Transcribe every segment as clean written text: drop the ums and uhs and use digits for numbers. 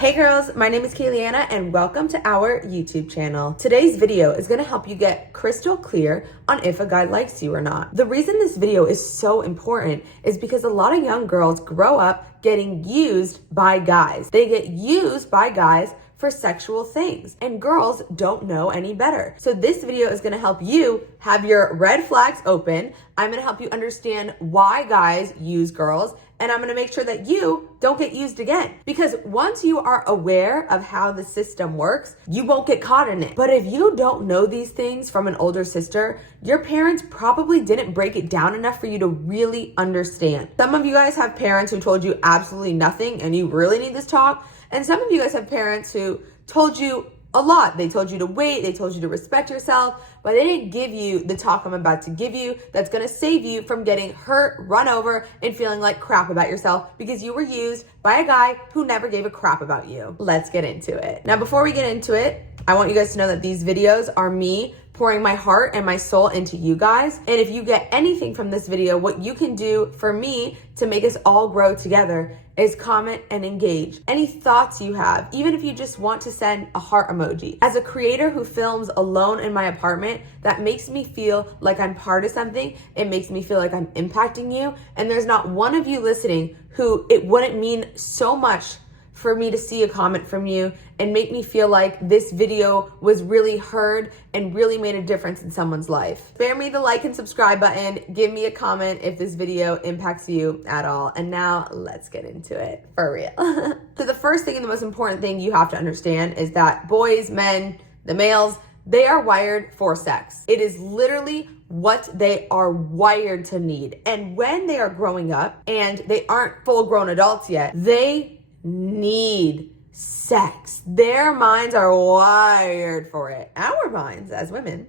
Hey girls, my name is Kayleana and welcome to our YouTube channel. Today's video is going to help you get crystal clear on if a guy likes you or not. The reason this video is so important is because a lot of young girls grow up getting used by guys. They get used by guys for sexual things, and girls don't know any better. So this video is gonna help you have your red flags open. I'm gonna help you understand why guys use girls, and I'm gonna make sure that you don't get used again. Because once you are aware of how the system works, you won't get caught in it. But if you don't know these things from an older sister, your parents probably didn't break it down enough for you to really understand. Some of you guys have parents who told you absolutely nothing and you really need this talk. And some of you guys have parents who told you a lot. They told you to wait, they told you to respect yourself, but they didn't give you the talk I'm about to give you that's gonna save you from getting hurt, run over, and feeling like crap about yourself because you were used by a guy who never gave a crap about you. Let's get into it. Now, before we get into it, I want you guys to know that these videos are me pouring my heart and my soul into you guys. And if you get anything from this video, what you can do for me to make us all grow together is comment and engage. Any thoughts you have, even if you just want to send a heart emoji. As a creator who films alone in my apartment, that makes me feel like I'm part of something. It makes me feel like I'm impacting you. And there's not one of you listening who it wouldn't mean so much for me to see a comment from you and make me feel like this video was really heard and really made a difference in someone's life. Spare me the like and subscribe button. Give me a comment if this video impacts you at all. And now let's get into it for real. So the first thing and the most important thing you have to understand is that boys, men, the males, they are wired for sex. It is literally what they are wired to need. And when they are growing up and they aren't full grown adults yet, they need sex. Their minds are wired for it. Our minds as women,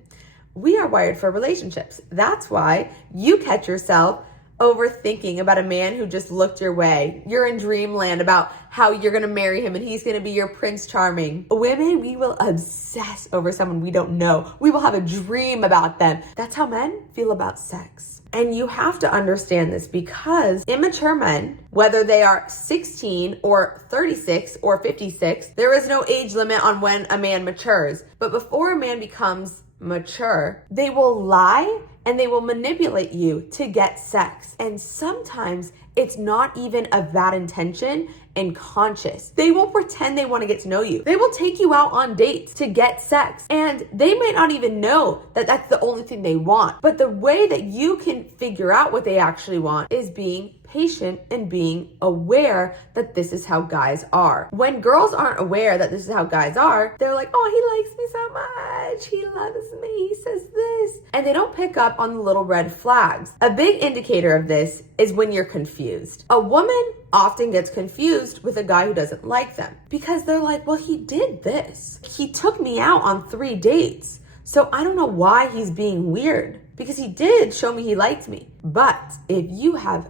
we are wired for relationships. That's why you catch yourself overthinking about a man who just looked your way. You're in dreamland about how you're gonna marry him and he's gonna be your Prince Charming. Women, we will obsess over someone we don't know. We will have a dream about them. That's how men feel about sex. And you have to understand this because immature men, whether they are 16 or 36 or 56, there is no age limit on when a man matures. But before a man becomes mature, they will lie and they will manipulate you to get sex. And sometimes it's not even of bad intention and conscious. They will pretend they want to get to know you. They will take you out on dates to get sex. And they may not even know that that's the only thing they want. But the way that you can figure out what they actually want is being patient and being aware that this is how guys are. When girls aren't aware that this is how guys are, they're like, oh, he likes me so much. He loves me. He says this. And they don't pick up on the little red flags. A big indicator of this is when you're confused. A woman often gets confused with a guy who doesn't like them because they're like, well, he did this. He took me out on 3 dates. So I don't know why he's being weird because he did show me he liked me. But if you have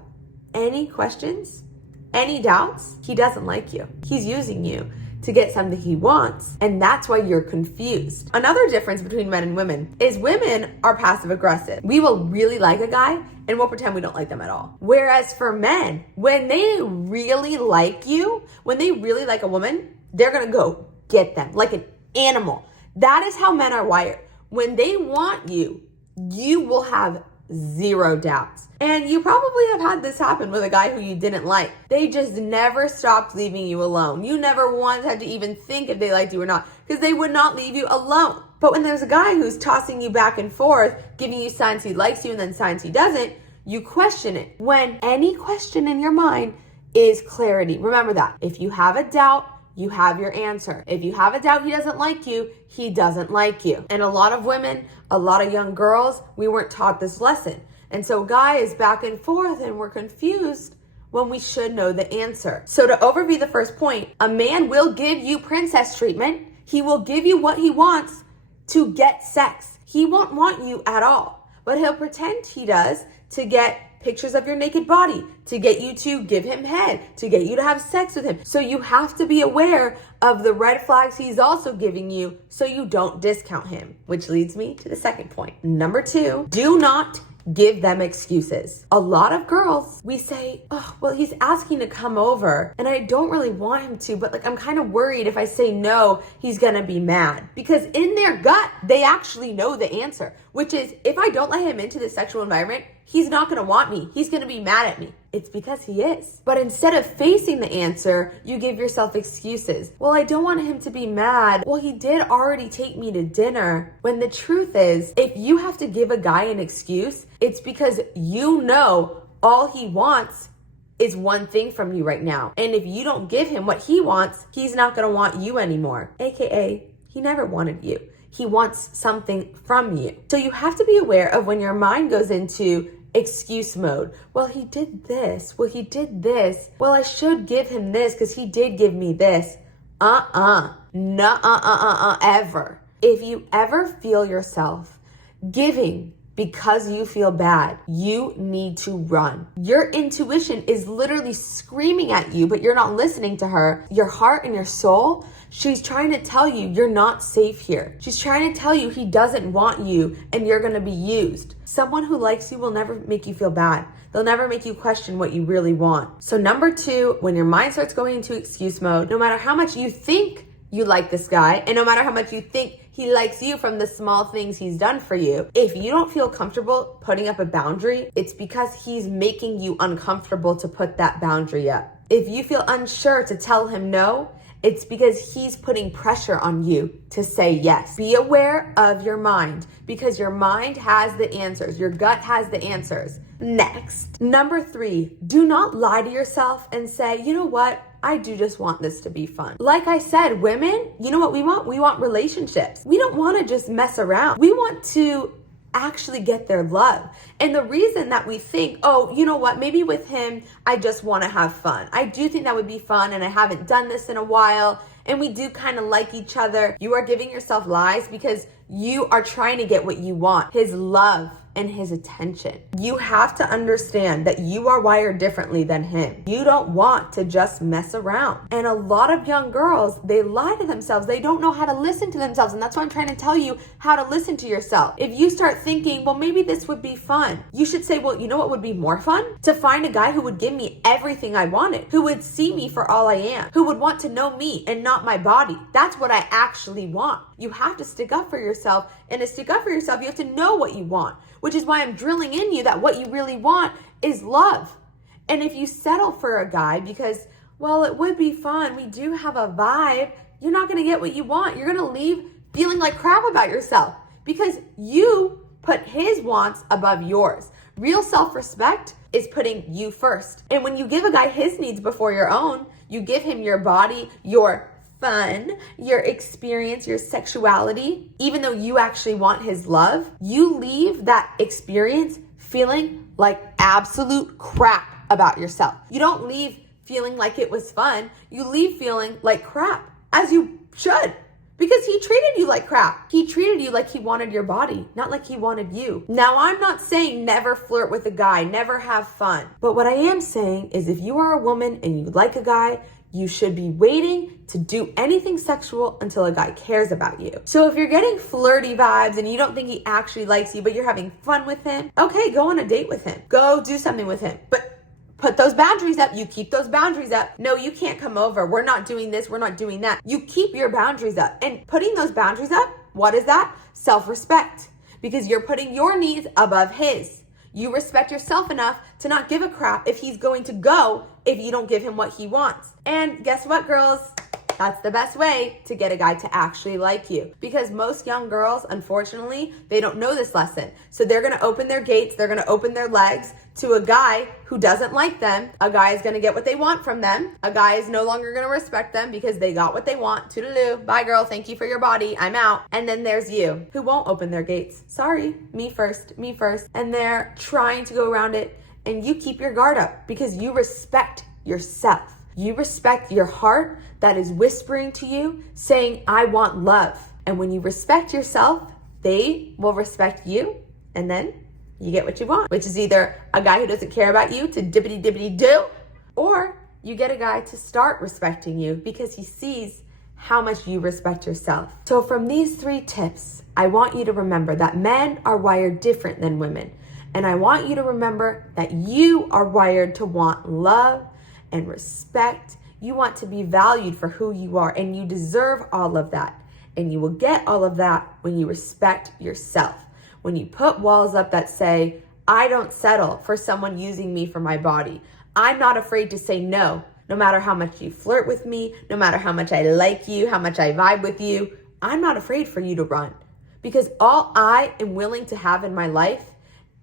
any questions, any doubts, he doesn't like you. He's using you to get something he wants, and that's why you're confused. Another difference between men and women is women are passive aggressive. We will really like a guy and we'll pretend we don't like them at all. Whereas for men, when they really like you, when they really like a woman, they're gonna go get them like an animal. That is how men are wired. When they want you, you will have zero doubts. And you probably have had this happen with a guy who you didn't like. They just never stopped leaving you alone. You never once had to even think if they liked you or not because they would not leave you alone. But when there's a guy who's tossing you back and forth, giving you signs he likes you and then signs he doesn't, you question it. When any question in your mind is clarity. Remember that. If you have a doubt, you have your answer. If you have a doubt he doesn't like you, he doesn't like you. And a lot of women, a lot of young girls, we weren't taught this lesson. And so guys back and forth and we're confused when we should know the answer. So to overview the first point, a man will give you princess treatment. He will give you what he wants to get sex. He won't want you at all, but he'll pretend he does to get pictures of your naked body, to get you to give him head, to get you to have sex with him. So you have to be aware of the red flags he's also giving you so you don't discount him, which leads me to the second point. Number 2, do not Give them excuses. A lot of girls, we say, oh, well, he's asking to come over and I don't really want him to, but like, I'm kind of worried if I say no, he's gonna be mad. Because in their gut, they actually know the answer, which is if I don't let him into the sexual environment, he's not gonna want me. He's gonna be mad at me. It's because he is. But instead of facing the answer, you give yourself excuses. Well, I don't want him to be mad. Well, he did already take me to dinner. When the truth is, if you have to give a guy an excuse, it's because you know all he wants is one thing from you right now. And if you don't give him what he wants, he's not gonna want you anymore. AKA, he never wanted you. He wants something from you. So you have to be aware of when your mind goes into excuse mode. Well, he did this. Well, he did this. Well, I should give him this because he did give me this. Ever. If you ever feel yourself giving because you feel bad, you need to run. Your intuition is literally screaming at you, but you're not listening to her. Your heart and your soul, she's trying to tell you you're not safe here. She's trying to tell you he doesn't want you and you're gonna be used. Someone who likes you will never make you feel bad. They'll never make you question what you really want. So number 2, when your mind starts going into excuse mode, no matter how much you think you like this guy, and no matter how much you think he likes you from the small things he's done for you, if you don't feel comfortable putting up a boundary, it's because he's making you uncomfortable to put that boundary up. If you feel unsure to tell him no, it's because he's putting pressure on you to say yes. Be aware of your mind because your mind has the answers. Your gut has the answers. Next, number 3, do not lie to yourself and say, you know what? I do just want this to be fun. Like I said, women, you know what we want? We want relationships. We don't want to just mess around. We want to actually get their love. And the reason that we think, oh, you know what, maybe with him, I just want to have fun. I do think that would be fun and I haven't done this in a while and we do kind of like each other. You are giving yourself lies because you are trying to get what you want, his love and his attention. You have to understand that you are wired differently than him. You don't want to just mess around. And a lot of young girls, they lie to themselves. They don't know how to listen to themselves. And that's why I'm trying to tell you how to listen to yourself. If you start thinking, well, maybe this would be fun, you should say, well, you know what would be more fun? To find a guy who would give me everything I wanted, who would see me for all I am, who would want to know me and not my body. That's what I actually want. You have to stick up for yourself. And to stick up for yourself, you have to know what you want, which is why I'm drilling in you that what you really want is love. And if you settle for a guy because, well, it would be fun, we do have a vibe, you're not gonna get what you want. You're gonna leave feeling like crap about yourself because you put his wants above yours. Real self-respect is putting you first. And when you give a guy his needs before your own, you give him your body, your fun, your experience, your sexuality, even though you actually want his love, you leave that experience feeling like absolute crap about yourself. You don't leave feeling like it was fun. You leave feeling like crap, as you should, because he treated you like crap. He treated you like he wanted your body, not like he wanted you. Now, I'm not saying never flirt with a guy, never have fun. But what I am saying is if you are a woman and you like a guy, you should be waiting to do anything sexual until a guy cares about you. So if you're getting flirty vibes and you don't think he actually likes you, but you're having fun with him, okay, go on a date with him. Go do something with him. But put those boundaries up. You keep those boundaries up. No, you can't come over. We're not doing this. We're not doing that. You keep your boundaries up. And putting those boundaries up, what is that? Self-respect. Because you're putting your needs above his. You respect yourself enough to not give a crap if he's going to go if you don't give him what he wants. And guess what, girls? That's the best way to get a guy to actually like you. Because most young girls, unfortunately, they don't know this lesson. So they're gonna open their gates, they're gonna open their legs to a guy who doesn't like them. A guy is gonna get what they want from them. A guy is no longer gonna respect them because they got what they want. Toodaloo, bye girl, thank you for your body, I'm out. And then there's you, who won't open their gates. Sorry, me first. And they're trying to go around it, and you keep your guard up because you respect yourself. You respect your heart that is whispering to you, saying, I want love. And when you respect yourself, they will respect you, and then you get what you want, which is either a guy who doesn't care about you to dippity do, or you get a guy to start respecting you because he sees how much you respect yourself. So from these 3 tips, I want you to remember that men are wired different than women. And I want you to remember that you are wired to want love and respect. You want to be valued for who you are, and you deserve all of that. And you will get all of that when you respect yourself. When you put walls up that say, I don't settle for someone using me for my body. I'm not afraid to say no, no matter how much you flirt with me, no matter how much I like you, how much I vibe with you. I'm not afraid for you to run, because all I am willing to have in my life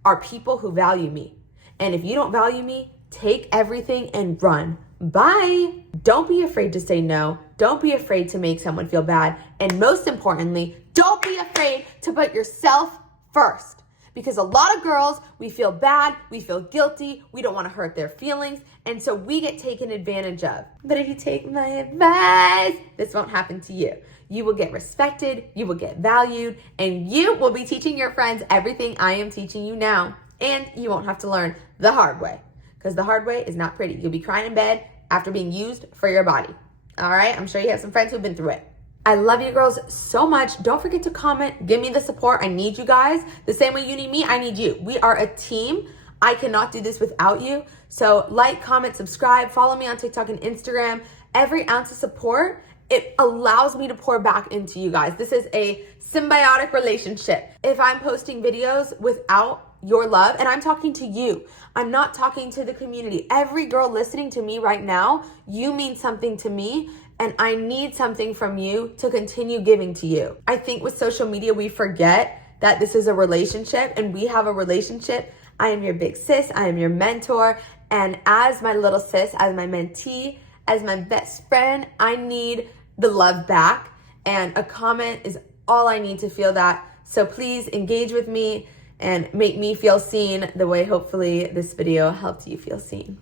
are people who value me. And if you don't value me, take everything and run. Bye. Don't be afraid to say no. Don't be afraid to make someone feel bad. And most importantly, don't be afraid to put yourself first. Because a lot of girls, we feel bad, we feel guilty, we don't want to hurt their feelings, and so we get taken advantage of. But if you take my advice, this won't happen to you. You will get respected, you will get valued, and you will be teaching your friends everything I am teaching you now. And you won't have to learn the hard way, because the hard way is not pretty. You'll be crying in bed after being used for your body. All right, I'm sure you have some friends who've been through it. I love you girls so much. Don't forget to comment. Give me the support. I need you guys. The same way you need me, I need you. We are a team. I cannot do this without you. So like, comment, subscribe, follow me on TikTok and Instagram. Every ounce of support, it allows me to pour back into you guys. This is a symbiotic relationship. If I'm posting videos without your love, and I'm talking to you, I'm not talking to the community. Every girl listening to me right now, you mean something to me. And I need something from you to continue giving to you. I think with social media, we forget that this is a relationship and we have a relationship. I am your big sis. I am your mentor. And as my little sis, as my mentee, as my best friend, I need the love back. And a comment is all I need to feel that. So please engage with me and make me feel seen the way hopefully this video helped you feel seen.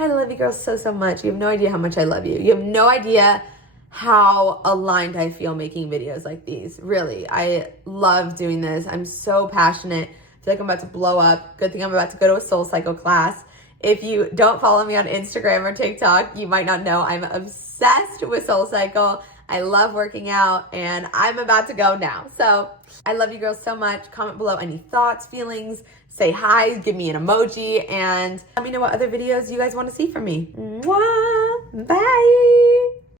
I love you girls so much. You have no idea how much I love you. You have no idea how aligned I feel making videos like these. Really, I love doing this. I'm so passionate. I feel like I'm about to blow up. Good thing I'm about to go to a Soul Cycle class. If you don't follow me on Instagram or TikTok, you might not know I'm obsessed with Soul Cycle. I love working out, and I'm about to go now. So I love you girls so much. Comment below any thoughts, feelings, say hi, give me an emoji, and let me know what other videos you guys want to see from me. Mwah! Bye!